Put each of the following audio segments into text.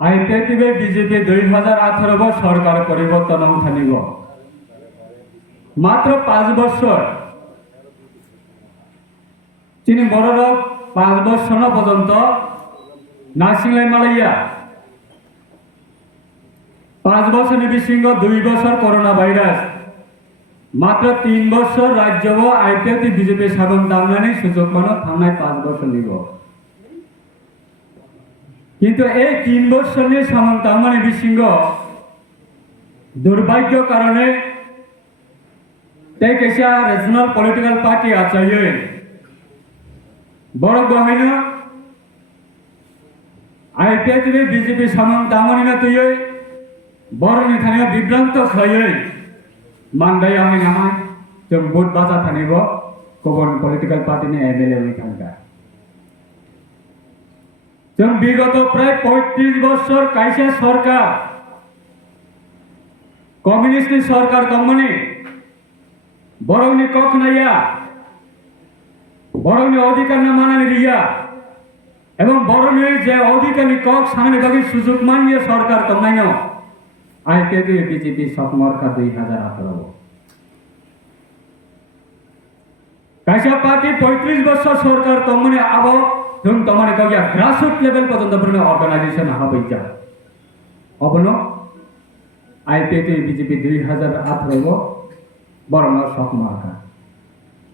আইপিএটিভে BJP 2018 সরকার পরিবর্তন থানিব মাত্র 5 বছর তিনি বড়রা 5 বছর না পর্যন্ত নাসিংলাই মালাইয়া 5 বছর নিবিসিংহ 2 বছর করোনা ভাইরাস মাত্র 3 বছর রাজ্য আইপিএটি বিজেপি সাবন দামনানি সুযোগ মানো থামনায় 5 বছর নিব কিন্তু এই 3 বছর নিয়ে সামন দামনানি বিসিংহ দুর্ভাগ্য কারণে তাই কেসা রিজনাল পলিটিক্যাল পার্টি আছে বড় গহীন আইপিএটি বিজেপি সামন দামনি না তুই বড় নিথানিয়া বিভ্রান্ত খাইয়ে मानदाय आंनि नामा जों भोट बाजा थानिब गुबुन पलिटिकल पार्टीनि एमएलए थांगा जों विगत प्राय 35 बছর कायसा सरकार कम्युनिस्ट सरकार दंमोन बरंनि कक नाया बरंनि अधिकार ना मानानि रिया एवं बरंनि जे अधिकारनि कक सानानि बागै सुजुग मानिया सरकार दंनायनो आईपीएटी बीजेपी सकमरखा 2018 कैसा पार्टी 35 बছর सरकार तमने अब जों तमने गया ग्रासरूट लेवल पर्यंत पुरनो अर्गानाइजेशन हाबैजा अबनो आईपीएटी बीजेपी 2018 बरन सकमरखा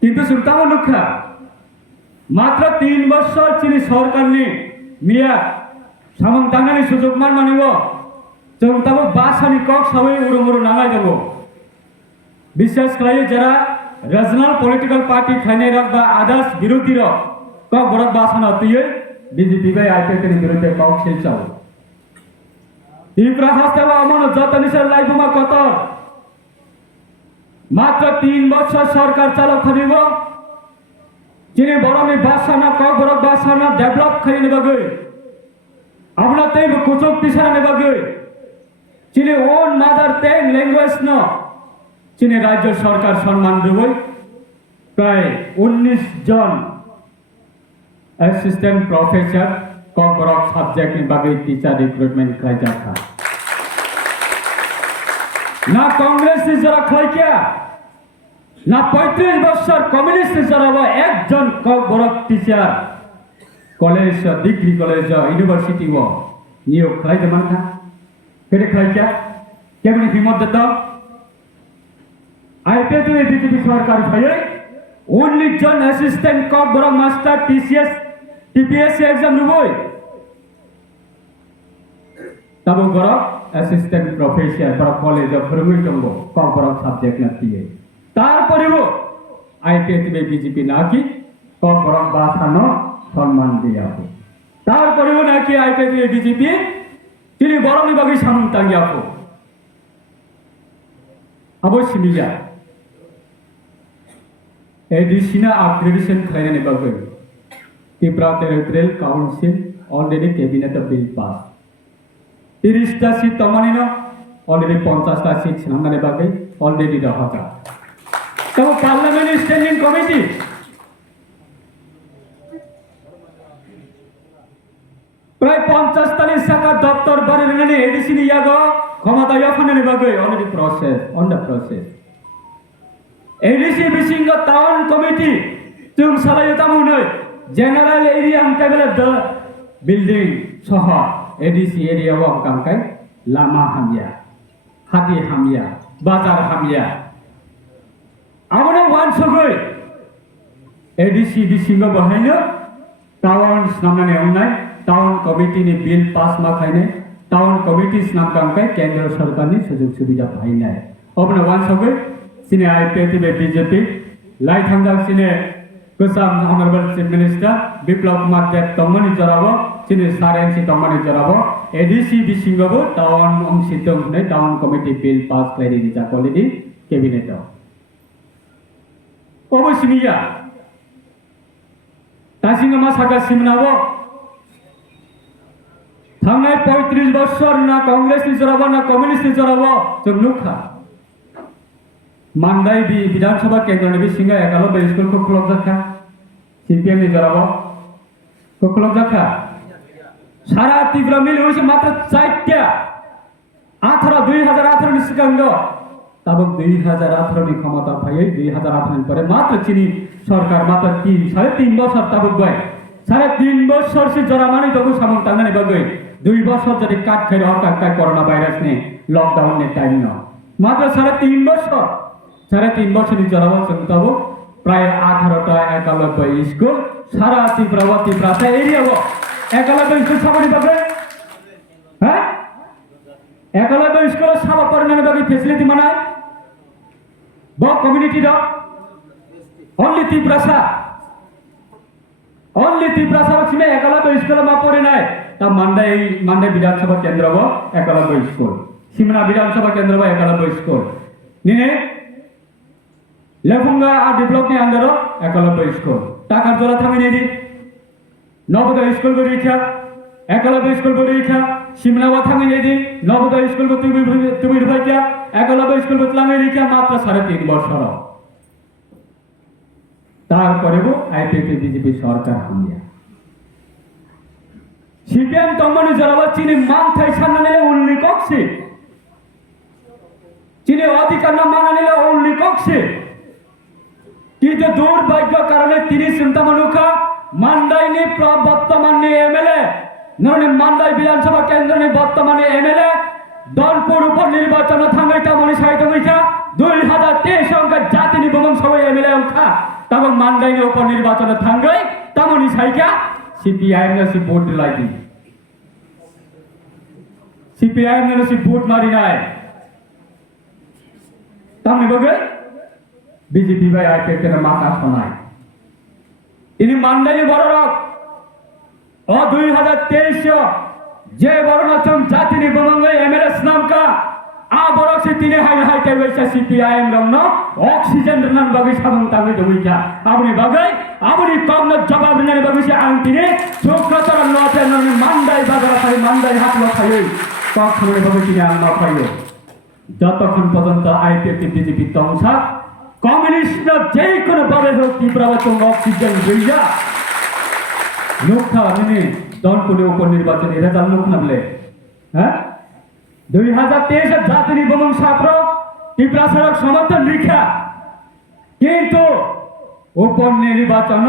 किंतु सुलतान लुखा मात्र 3 বছর चिनी सरकारनि मिया सामन दांनानि सुजुग मान मानिबो जों तब बासानि कक सबै उरुमुरु नांगाय दङ विशेष खालाय जरा रीजनल पॉलिटिकल पार्टी खाने रखबा आदर्श विरोधी र कक बरक बासना तियै बीजेपी बाय आईपीएटी नि विरुद्ध कक सिलचाउ तीव्र हस्तावा अमन जतनिसर लाइफमा कतर मात्र 3 বছর सरकार चालक खनिब जिने बरनि बासना कक बरक बासना डेभलप खैने बगै अपना तै कुचक पिछाने बगै चीनी ओन मदर टंग लैंग्वेज न चीनी राज्य सरकार सम्मान देवै प्राय 19 जन असिस्टेंट प्रोफेसर कॉर्पोरेट सब्जेक्ट नि बागै टीचर रिक्रुटमेंट खाइजा था ना कांग्रेस नि जरा खाइक्या ना 35 বছর कम्युनिस्ट नि जरा एक जन corporate teacher college degree college university वो नियोग खाइजा मानखा केरे खाइजा केमनि हिम्मत देता आईपीएटी बीजेपी सरकार भए ओनली जन असिस्टेंट कॉप बड़ा मास्टर टीसीएस टीपीएस एग्जाम रुबोय तब बड़ा असिस्टेंट प्रोफेसर बड़ा कॉलेज फोरंगै दंगो कॉप बड़ा सब्जेक्ट नथियै तार परिबो आईपीएटी बीजेपी नाकि कॉप बड़ा बासानो सम्मान दियाबो तार परिबो नाकि आईपीएटी बीजेपी তিনি বরনি বাগै सामन तांगियाखौ अवश्य मिया एडिशनल अपग्रेडेशन खालायनायनि बागै Tripura territorial council already cabinet bill pass 30 टा सीट तमानिनो अलरेडी 50 टा सीट नांगानि बागै अलरेडी रहाजा तब पार्लियामेंट स्टैंडिंग कमिटी प्राय 50 ताली शाखा दफ्तर बारेनि एडिसी नि यागो क्षमता याफाननि बागै already process on the process ADC बिसिंग टाउन कमिटी जों सालायो तामुनै जनरल एरिया हमकाबेला द बिल्डिंग सह एडिसी एरिया व हमकांकाय लामा हामिया हाति हामिया बाजार हामिया आबनो वान सगै एडिसी बिसिंग बहायनो टाउन नामनानै हमनाय टाउन कमिटी नि बिल पास मा खाइने टाउन कमिटी नाम कामकाय केंद्र सरकार नि सुजुग सुविधा फाइनाय अबनो वान सबै सिने आईपीएटी बीजेपी लाई थांगाव सिने गोसाम honourable chief minister Biplab Kumar Deb तमनि जराबो सिने सारेंसी तमनि जराबो एडीसी बिसिंगबो टाउन अंसितम ने टाउन कमिटी बिल पास खाइरि दिजा क्वालिटी कैबिनेट अबसिनिया तासिंगा मा साका सिमनाबो थांनाय 35 বছর ना कांग्रेस नि जराबो ना कम्युनिस्ट नि जराबो जों नुखा मानदाय विधानसभा केंद्र नि बिसिंगा 11 स्कुल को खुलब जाखा सीपीएम नि जराबो को खुलब जाखा সারা ত্রিপুরা মিলে হয়েছে মাত্র 4টা 2018 ni সিকাঙ্গ তাবক 2018 ni ক্ষমতা পাই 2018 পরে মাত্র চিনি সরকার মাত্র 3.5 বছর তাবক ভাই 3.5 বছর সে জরা মানে তবু সামন টাঙ্গানি বাগৈ 2 বছর যদি কাট খাই হঠাৎ করোনা ভাইরাস নে লকডাউন নে টাইম ন মাত্র 3.5 বছর 3.5 বছর ni জরা বছর তাবক প্রায় 18টা 91 স্কুল সারা ত্রিপুরা এরিয়া 91 স্কুল সবারই পাবে হ্যাঁ 91 স্কুল সব পরিমাণে বাকি ফ্যাসিলিটি মানায় কমিউনিটি only ত্রিপুরা ছিনে 91 স্কুল মা পড়ে নাই তা মান্ডাই বিধানসভা কেন্দ্র 91 স্কুল সিমনা বিধানসভা কেন্দ্র 91 স্কুল নিনে লেফুঙ্গা আর ডেভেলপ নি আন্ডার 91 স্কুল টাকার জোড়া থামি নেই নবোদয় স্কুল পরীক্ষা 91 স্কুল পরীক্ষা সিমনাওয়া থামি নেই নবোদয় স্কুল তুমি ভাইকা 91 স্কুল বতলামে রেখা মাত্র 3.5 বছর তারপরে আইপিপি বিজেপি সরকার হামিয়া সিপিএম তমনি জরাবা চিনি মান থাই সামনে উল্লি কক্সি চিনি অধিকার না মানা নিলে উল্লি কক্সি কিন্তু দুর্ভাগ্য কারণে তিনি চিন্তা মানুকা মান্দাই নি বর্তমান নি এমএলএ ননে মান্দাই বিধানসভা কেন্দ্র নি বর্তমানে এমএলএ দলপুর উপনির্বাচন থাঙ্গাই তামনি সাহিত্য হইকা 2023 অঙ্ক জাতি নি বমং সবাই এমএলএ অঙ্কা তখন মান্দাই নি উপনির্বাচন থাঙ্গাই তামনি সাহিকা সিপিআইএম নে সি ভোট দিলাইতি সিপিআইএম নে সি ভোট মারি নাই তামনি বগে বিজেপি ভাই আইপিএফ এর মাথা শোনায় ইনি মান্দাই বড় রক 2023 যে বর্ণাচম জাতি নি বমং এমএলএ নাম কা आ बरक से तिने हाई के वैसा सीपीआईएम रंग न ऑक्सीजन रनन बगै साबुन तागै दउइका आबुनि बगै आबुनि कम न जवाब रनन बगै से आं तिने सोखतर नते न मान्दाई बाजार खाइ मान्दाई हात लखाइ कखने बगै तिने आं न खाइयो যতক্ষণ পর্যন্ত আইপিএফ বিজেপি তংসা কমিউনিস্ট যেই কোন ভাবে হোক তীব্রবচন অক্সিজেন লইয়া লোকটা মানে দলপুরে উপনির্বাচন রেজাল্ট লোক নাবলে হ্যাঁ 2023 জাতিনি বমং ছাত্র ত্রিপুরা সড়ক সমর্থন লিখা কিন্তু উপনির্বাচন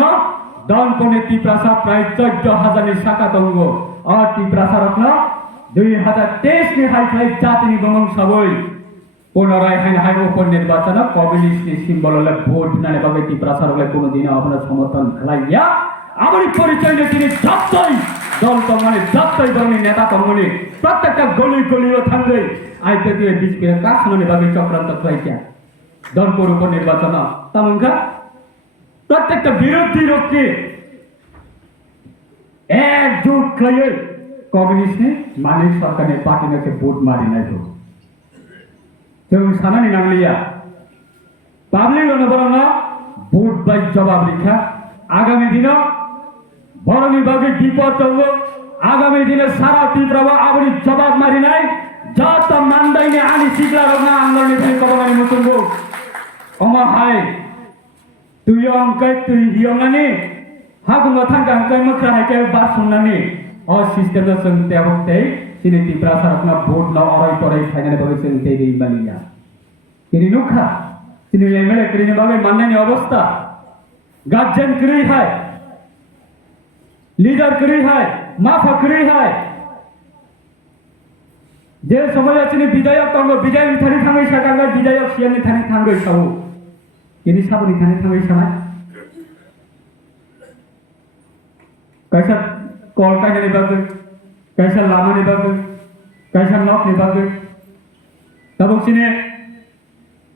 দলপুরে ত্রিপুরা প্রায় 14,000 শাখাতঙ্গ আর ত্রিপুরা সড়ক 2023 নি হাইফাই জাতিনি বমং সবই পুনরায় হাই উপনির্বাচন কমিউনিস্ট সিম্বল হলে ভোট নানে বাগে ত্রিপুরা সড়কে কোনোদিন আপনার সমর্থন খাইয়া আমার পরিচয় তিনি যতই দল তমনে যতই দলের নেতা তমনে প্রত্যেকটা গলি গলিও থাকবে আইপিপি বিজেপির কার সামনে ভাবে চক্রান্ত খাইয়া দলপুর উপনির্বাচন তেমনকা প্রত্যেকটা বিরোধী রক্ষে একজোট খাইয়ে কমিউনিস্ট মানে সরকারের পার্টি নাকে ভোট মারি নাই তো তুমি সানানি নামলিয়া পাবলিক অনবরণ ভোট বাই জবাব লিখা আগামী দিন বরণী বাগে বিপদ হব আগামী দিনে সারা তীব্রবা আবরি জবাব মারি নাই যত মান্দাইনে আনি শিখলা রঙা আন্দোলনে থেকে কবগানি মুসুঙ্গু অমা হাই তুই অঙ্কাই তুই হিয়ঙ্গানি হাগুঙ্গা থাঙ্কা অঙ্কাই মখরা হাইকে বাস শুননানি অ সিস্টেমে সঙ্গতে হতে তিনি তীব্রা সারকনা ভোট না অরাই তরাই ফাইনালে ভাবে সঙ্গতে দেই বালিয়া তিনি নুখা তিনি এমএলএ করিনে ভাবে মান্নানি অবস্থা গার্জেন করি হয় लीडर करी है माफा करी है जे समय আছে বিধায়ক তঙ্গ বিধায়ক থানি থাঙ্গই সাকাঙ্গ বিধায়ক সিয়ানি থানি থাঙ্গই সাবু তিনি সাবনি থানি থাঙ্গই সানা कैसा কলকা নে বাগে कैसा লামা নে বাগে कैसा নক নে বাগে তবক সিনে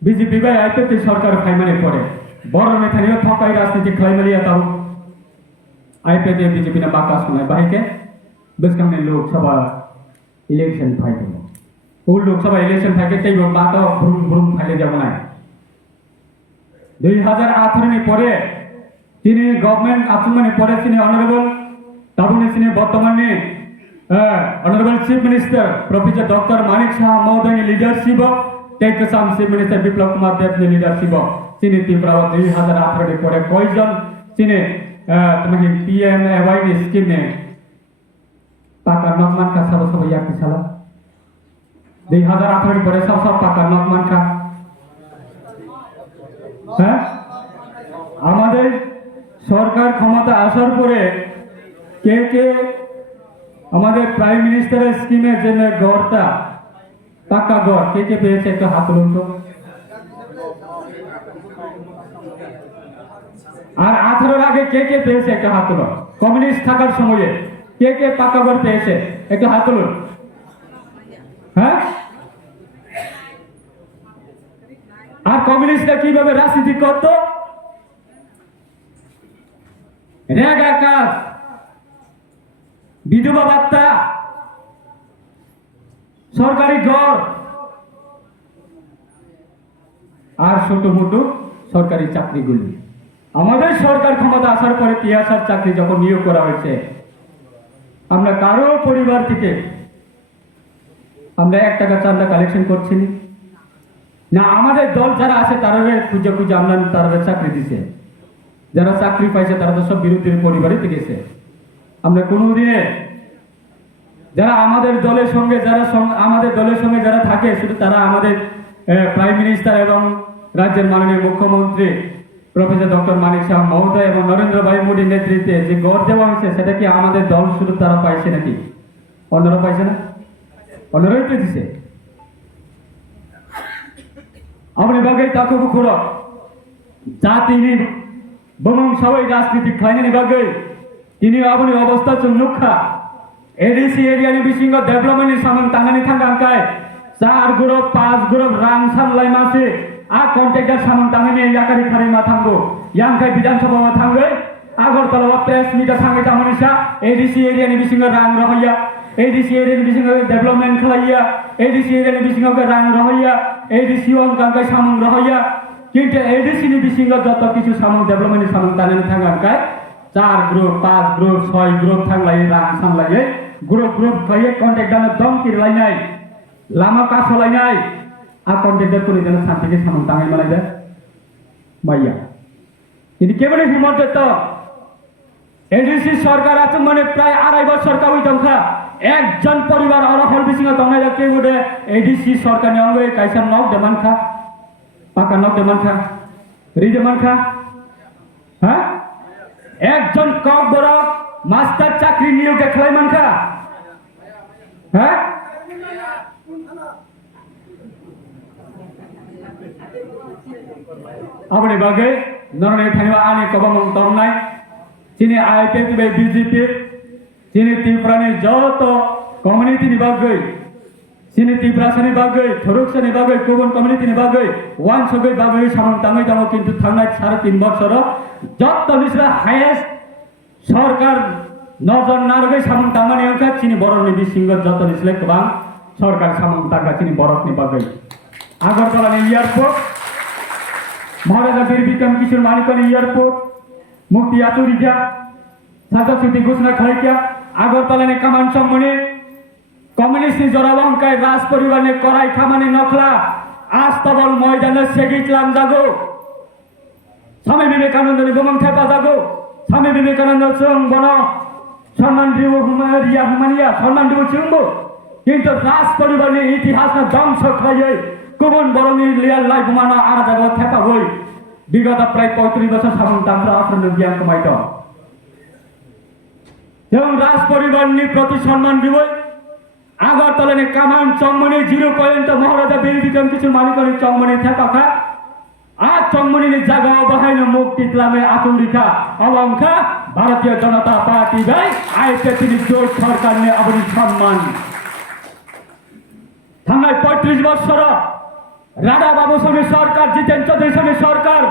বিজেপি বাই আইতে সরকার খাইমানে পড়ে বড় নেথানিও ঠকাই রাজনীতি খাইমালিয়া তাও आईपीपी बीजेपी ने बाका सुनाई भाई के बस हमने लोकसभा इलेक्शन फाइट वो लोकसभा इलेक्शन फाइट के वो बात भ्रूम भ्रूम फाइले जब ना 2018 में पड़े चीनी गवर्नमेंट आचरण में पड़े चीनी ऑनरेबल ताबुने चीनी वर्तमान में honourable chief minister professor doctor Manik Shah महोदय ने लीडरशिप टेक साम चीफ मिनिस्टर विप्लव कुमार देव ने लीडरशिप चीनी तीव्र 2018 में पड़े कोई जन चीनी तुम्हें पीएमएवाई स्कीम ने পাকা নকমান কা সব সব ইয়াকি সালা 2018 পরে সব সব পাকা নকমান কা হ্যাঁ আমাদের সরকার ক্ষমতা আসার পরে কে কে আমাদের প্রাইম মিনিস্টারের স্কিমের জন্য গড়টা পাকা গড় কে কে পেয়েছে একটা হাত তুলুন তো আর 18 আগে কে কে পেয়েছে একটা হাত তুলুন কমিউনিস্ট থাকার সময়ে কে কে পাকা ঘর পেয়েছে একটা হাত তুলুন হ্যাঁ আর কমিউনিস্টরা কিভাবে রাজনীতি করত রেগা কাজ বিধবা ভাতা সরকারি ঘর আর ছোট মোটো সরকারি চাকরিগুলি আমাদের সরকার ক্ষমতা আসার পরে টিআরআর চাকরি যখন নিয়োগ করা হয়েছে আমরা কারো পরিবার থেকে আমরা 1 টাকা চাঁদা কালেকশন করছি না আমাদের দল যারা আছে তারা খুঁজে খুঁজে আমরা তারা চাকরি দিছে যারা চাকরি পাইছে তারা তো সব বিরোধীর পরিবারে গেছে আমরা কোনোদিনে যারা আমাদের দলের সঙ্গে যারা থাকে শুধু তারা আমাদের প্রাইম মিনিস্টার এবং রাজ্যের মাননীয় মুখ্যমন্ত্রী প্রফেসর ডক্টর মানিক সাহা মহোদয় এবং নরেন্দ্র ভাই মোদীর নেতৃত্বে যে গড় দেওয়া হয়েছে সেটা কি আমাদের দল শুধু তারা পাইছে নাকি অন্যরা পাইছে না অন্যরাই তো দিছে আপনি বাগে তাকে খুঁড়ো যা তিনি বমন সবাই রাজনীতি খাইনি বাগে তিনি আপনি অবস্থা চুন্নুখা এডিসি এরিয়ানি বিশিঙ্গ ডেভেলপমেন্টের সামান টাঙ্গানি থাঙ্গাঙ্কায় 4 গ্রুপ 5 গ্রুপ রাং সানলাই মাসে আর কন্ট্রাক্টর সামান টাঙ্গানি ইয়াকারি খারি মা থাঙ্গো ইয়াংখাই বিধানসভা থাঙ্গে আগরতলা প্রেস মিটা থাঙ্গে তামনিসা এডিসি এরিয়ানি বিশিঙ্গ রাং রহইয়া এডিসি এরিয়ানি বিশিঙ্গ ডেভেলপমেন্ট খাইয়া এডিসি এরিয়ানি বিশিঙ্গ রাং রহইয়া এডিসি অঙ্কাঙ্কায় সামন রহইয়া কিন্তু এডিসি নি বিশিঙ্গ যত কিছু সামন ডেভেলপমেন্টের সামান টাঙ্গানি থাঙ্গাঙ্কায় 4 গ্রুপ 5 গ্রুপ 6 গ্রুপ থাংলাই রাং সামলাই গ্রুপ ভাইয়ে কন্ট্রাক্টর দম কিরলাইনাই লামা কাছলাইনাই আর কন্ট্রাক্টর করে দেন শান্তিকে সামন টাঙ্গাই মালাই দে মাইয়া কিন্তু কেবল হিমন্ত তো এডিসি সরকার আছে মানে প্রায় 2.5 বছর কাউই সংখ্যা একজন পরিবার অরহল বিশিঙ্গ তংলাই কে উঠে এডিসি সরকার নিয়ঙ্গে কাইসা নক দেমান খা পাকা নক দেমান খা রিজমান খা হ্যাঁ একজন কক বড় মাস্টার চাকরি নিয়োগে খেলাই মানখা হ্যাঁ আপনি বাগে নরনে থাইবা আনি কবামং তমনাই চিনি আইপিএফ বিজেপি চিনি ত্রিপুরানি যত কমিউনিটি नि बागै চিনি ত্রিপুরাসানি बागै थरुकसानि बागै गुबुन कमिउनिटी नि बागै वान सगै बागै सामन ताङै ताङो किन्तु थांनाय 3.5 বছর যত নিসরা হাইয়েস্ট সরকার নজর নারগै सामन ताङानि अंका चिनि बरनि बिसिंग যত নিসলে गोबां সরকার सामन ताङा चिनि बरनि बागै আগরতলাनि एयरपोर्ट महाराजा वीर विक्रम किशोर मानिकनि एयरपोर्ट मुक्ति आचुरिजा साजा सिटी घोषणा खाइकिया আগরতলাनि कामान सम्मनि कम्युनिस्ट जराबंकाय राज परिवार ने कराई खामानि नखला आज तबल मयदाने सेगितलाम जागो स्वामी विवेकानंद नि गोमं थेपा जागो स्वामी विवेकानंद जों बन सम्मान दिउ हुमारिया हुमानिया सम्मान दिउ चिंबो किन्तु राज परिवार नि इतिहास न ध्वंस खायै गुबुन बरनि लियाल लाई बुमाना आरा जागो थेपा गई विगत प्राय 35 বছর सामन तांत्रा आफ्नो गियान कमाइट এবং রাজ परिवार नि प्रति सम्मान दिबै আগরতলানি কামান চংমনি 0 পয়েন্ট মহারাজা বীর বিক্রম কিশোর মানিকনি চংমনি থেপাখা আর চংমনি জায়গা বাহাইনো মুক্তি ইসলামে আতুরিকা অবংখা ভারতীয় জনতা পার্টি গাই আইতে তিনি জোট সরকার নে আপনি সম্মান থানায় 35 বছর রাধা বাবু স্বামী সরকার জিতেন চৌধুরী স্বামী সরকার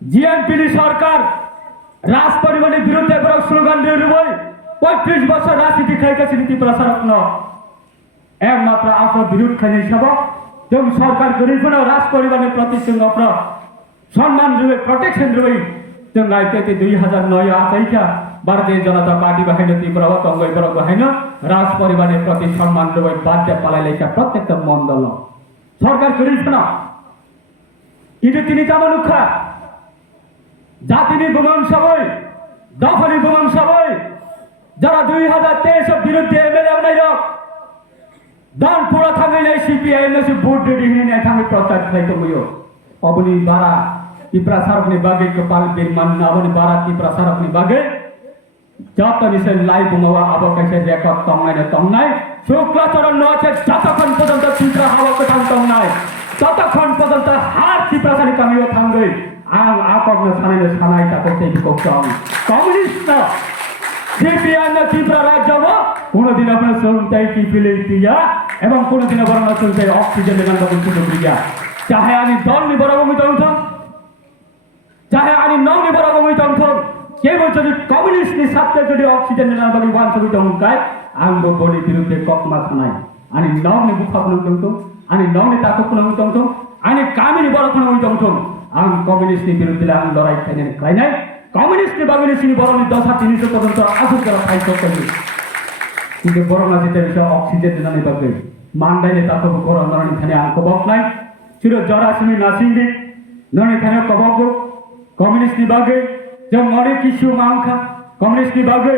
জিএমপি সরকার রাজ পরিবারের বিরুদ্ধে বড় স্লোগান দিয়ে রুবই 35 বছর রাজনীতি খাইতেছে নীতি প্রসারক ন একমাত্র আপনার বিরোধ খাইনি সব এবং সরকার গরিব রাজ পরিবারের প্রতি অপ্র সম্মান রুবে প্রোটেকশন রুবে जों आईपीएफी 2009 आसाइका भारतीय जनता पार्टी बाहायनो त्रिपुरा कंगै बर बाहायनो राज परिवारनि प्रति सम्मान रुबै बाध्य पालाइलेका प्रत्येक मण्डल सरकार गरिब न কিন্তু তিনি তামানুখা জাতিনি বুমাং সবাই দফানি বুমাং সবাই যারা 2023 বিরুদ্ধে এমএলএ নাই dan pura thangai nai CPIM na si board dedi hini nai thangai प्रचार khai to muyo aboni bara ti prasarok ni bage kepal bin man aboni bara ti prasarok ni bage jata ni sen live bungawa abo kaise record tongnai shukla charan no ache jatakhon porjonto chitra hawa ko tongnai ততক্ষণ পর্যন্ত হার কি প্রচারিত আমিও থাকবে আর আপন সানাইলে সানাইটা করতে করতে হবে কমিউনিস্ট সিপিআই না ত্রিপুরা রাজ্য কোনোদিন আপনার শুনতে কি ফিলে দিয়া এবং কোনোদিন বরং শুনতে অক্সিজেন লেভেল বা কিছু দিয়া চাহে আমি দল নি বড় ভূমিকা উঠো চাহে আমি নৌ নি বড় ভূমিকা উঠো কেবল যদি কমিউনিস্ট নি সাথে যদি অক্সিজেন লেভেল বা ওয়ান ছবিটা উনকায় আঙ্গো বলি বিরুদ্ধে ককমা থানায় আমি নৌ নি বুফা উঠো ani nongni takut kunang tongtong ani kami ni boro kunang tongtong ang komunis ni biruddhe ang lorai khainen khainai komunis ni bagini sini boro ni 10-30 পর্যন্ত আসুক করা ফাইট করতে কিন্তু বড় না যেতে অক্সিজেন দিনানি বাগে মান্ডাইলে তাকো বড় নরনি খানে আঙ্ক বক নাই চির জরাসিনি নাসিন্দি নরনি খানে কবক কমিউনিস্ট নি বাগে যে মরে কিছু মাংখা কমিউনিস্ট নি বাগে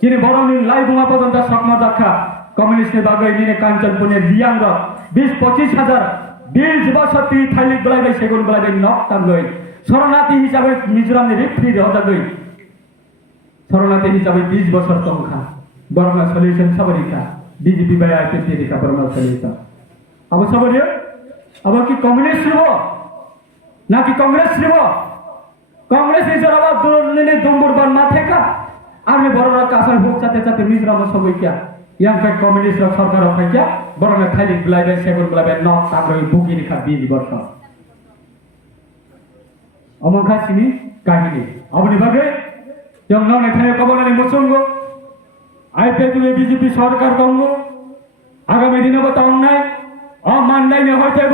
চিনি বড় নি লাইভ মা পর্যন্ত সকমা দেখা কমিউনিস্ট নি বাগে নিনে কাঞ্চনপুরে লিয়াঙ্গ 20-25 হাজার 20 বছর তিনি থাইলিক বলাইবে সেগুন বলাইবে নকটাম গই শরণার্থী হিসাবে মিজোরাম রিফ্রি হতা গই শরণার্থী হিসাবে 20 বছর তমখা বরমা সলিউশন সবরিকা বিজেপি বাই আইপিসি রিকা বরমা সলিউশন আবো সবরিয় আবো কি কমিউনিস্ট লিব নাকি কংগ্রেস লিব কংগ্রেস হিসাবে আবার দুর্নীতি দুম্বুর বান মাথেকা আমি বড়রা কাছার ভোগ চাতে চাতে Mizoram সবইকা yang kai komunis sarkar ophaikya borona thailik blaibe segun blaibe nok tagroi buki rekha 20 বর্ষ অমঙ্কা সিনি কাহিনী আপনি ভাবে যেমন এখানে কবনানি মুসঙ্গ আইপিএল বিজেপি সরকার কঙ্গ আগামী দিনে বতাও নাই অমান্দাই নে হইতে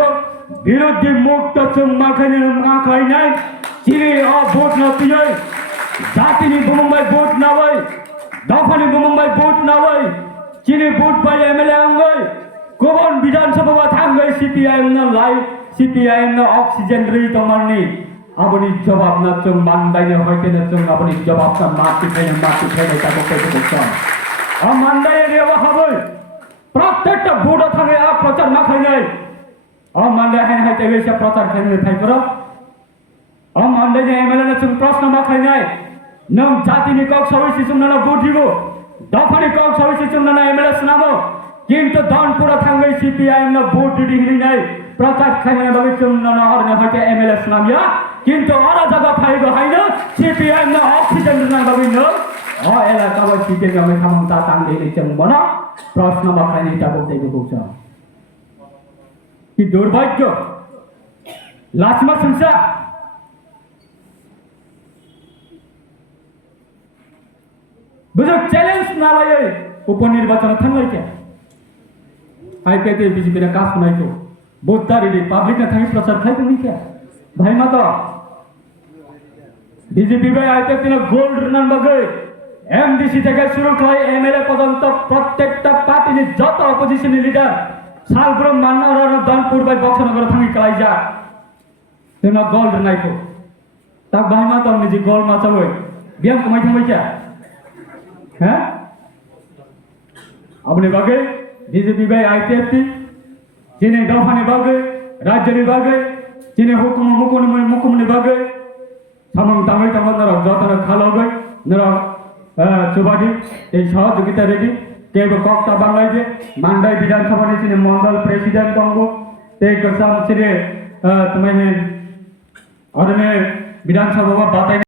বিরোধী মুক্ত চুম্মা খাইনি মাখাই নাই চিরে ভোট না পিয়ে জাতিনি মুম্বাই ভোট না হয় দফানি মুম্বাই ভোট না হয় চিনি ভোট পাই এমএলএ আঙ্গই কোবন বিধানসভা থাঙ্গই সিপিআইএম না লাইভ সিপিআইএম না অক্সিজেন রেই তোমারনি আপনি জবাব না চং মান্দাইনে হইতে না চং আপনি জবাব না মাটি খাইনে তা করতে করতে মান্দাইনে রেওয়া হবে প্রত্যেকটা ভোট থাঙ্গে প্রচার না খাই নাই মান্দাই হাইন হাইতে গেছে প্রচার খাইনে থাই করো মান্দাইনে এমএলএ না চং প্রশ্ন না খাই নাই নং জাতিনি কক সবাই সিসুম না ভোট দিব দফানি কক সবাই সিসুম না এমএলএ নামো কিন্তু দানপুরা থাঙ্গে সিপিআইএম না ভোট দিদি নাই প্রচার খাইনে ভাবে চং না অরনে হইতে এমএলএ নামিয়া কিন্তু ওরা জায়গা ফাইব হাইনা সিপিআইএম না অক্সিজেন না ভাবে ন এলাকা বা সিপিআইএম আমি ক্ষমতা তাঙ্গে চং বনা প্রশ্ন বা খাইনে তা বলতে বুঝছ কি দুর্ভাগ্য লাচমা সংসা বুঝো চ্যালেঞ্জ না লাগে উপনির্বাচন থাকলে কে আইপিতে বিজেপি রা কাজ নাই তো বোদ্দারি পাবলিক না থাকি প্রচার খাই তুমি কে ভাই মাতা বিজেপি ভাই আইপিতে না গোল্ড নাম্বার গে এমডিসি থেকে শুরু করে এমএলএ পর্যন্ত প্রত্যেকটা পার্টির যত অপোজিশন লিডার সালগ্রাম মান্নার দানপুর ভাই বক্সনগর থাকি কালাই যা তেনা গোল্ড নাই তো তা ভাই মাতা নিজে গোল্ড মাচাবই বিয়াম কমাই থামাই কে হ্যাঁ আপনি বাগে বিজেপি ভাই আইপিএফটি যিনি দফানি বাগে রাজ্যনি বাগে যিনি হুকুম মুকুমনি বাগে সামং তামাই তামার যতনা খালগৈ নরা চুবাডি এই সহযোগিতা রেডি কেব কক্তা বাংলায় যে মান্ডাই বিধানসভা নিচিনে মন্ডল প্রেসিডেন্ট বঙ্গ তে কসাম চিরে তুমি অরনে বিধানসভা বাতাই